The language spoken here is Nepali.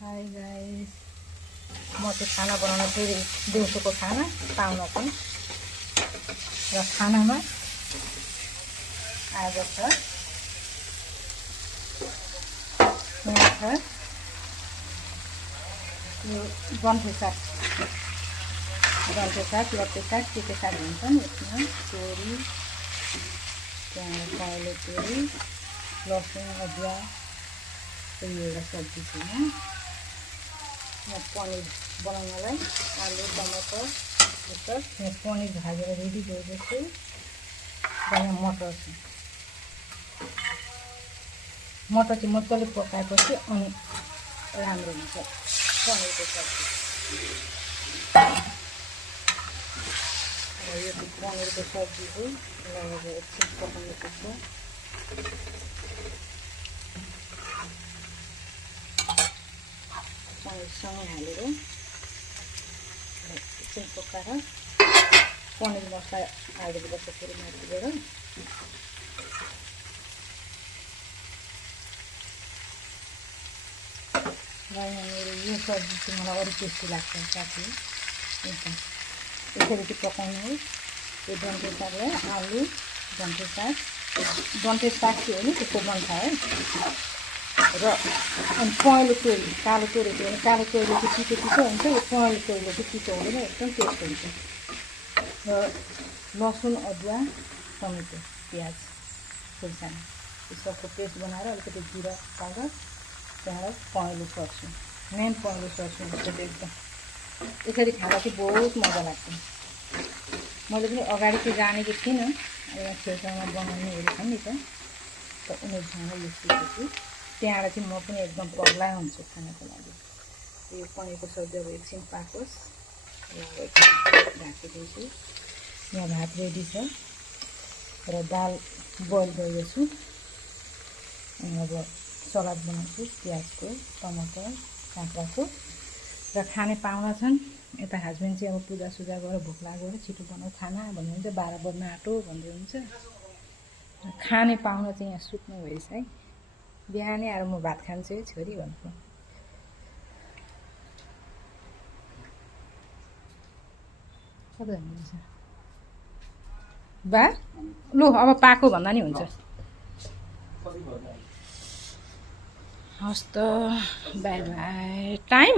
हाई गाइस, म चाहिँ खाना बनाउन फेरि दिउँसोको खाना पाहुनाको र खानामा आज छ यहाँ छ यो गन्थे साग, लट्टे साग, तिते साग हुन्छ नि। यसमा तोरी, त्यहाँ कालो तोरी, लसुन, अदुवा, यो एउटा सब्जी छ। यहाँ पनिर बनाउनलाई आलु, टमाटर, यहाँ पनिर भाजेर रेडी गरिदिएको छु। र यहाँ मटर छ। मटर चाहिँ मजाले पकाएपछि अनि राम्रो हुन्छ पनिरको सब्जी। र यो पनिरको सब्जी हो, लगाएर एकछिन पकाउनु पर्छ। पनिरसँगै हालेर एकछिन पकाएर पनिर मसला हालिदिनुपर्छ फेरि माथिबाट। र यहाँनिर यो सब्जी चाहिँ मलाई अरू टेस्टी लाग्छ साथी। एकदम यसरी चाहिँ पकाउनुहोस्। यो डन्ठे सागलाई आलु, डन्ठे साग चाहिँ हो नि, त्यसको बन्छ है। र अनि पहेँलो तोरी, कालो तोरी थियो भने कालो तोरीले चाहिँ चिसो हुन्छ, यो पहेँलो तोरीले चाहिँ चिसो हुँदैन, एकदम टेस्ट हुन्छ। र लसुन, अदुवा, टमेटो, प्याज, खुर्सानी यो सबको पेस्ट बनाएर अलिकति जिरा पाउडर, त्यहाँबाट पहेँलो सर्छु। मेन पहेँलो सर्छु हुन्छ एकदम। यसरी खाँदा चाहिँ बहुत मजा लाग्छ। मैले पनि अगाडि चाहिँ जानेको थिइनँ, यहाँ छेउछाउमा बनाउनेहरू छ नि त उनीहरूसँग यो सिकेछु। त्यहाँबाट चाहिँ म पनि एकदम पग्ला हुन्छु खानाको लागि। यो पनिरको सब्जी अब एकछिन पाकोस्, ढाकिदिन्छु। यहाँ भात रेडी छ र दाल बोइल गरेको छु। अनि अब सलाद बनाउँछु, प्याजको, टमाटर, काँक्राको। र खाने पाहुना छन् यता। हस्बेन्ड चाहिँ अब पूजासुजा गरेर भोक लाग्यो छिटो बनाऊ खाना भन्नुहुन्छ, 12 बज्न आँटो भन्दै हुन्छ। खाने पाहुना चाहिँ यहाँ सुत्नु भएछ है। बिहानै आएर म भात खान्छु है छोरी भन्छु। कता जानुहुन्छ बा? लु अब पाको भन्दा नि हुन्छ। हस् त, बाई बाई। टाइम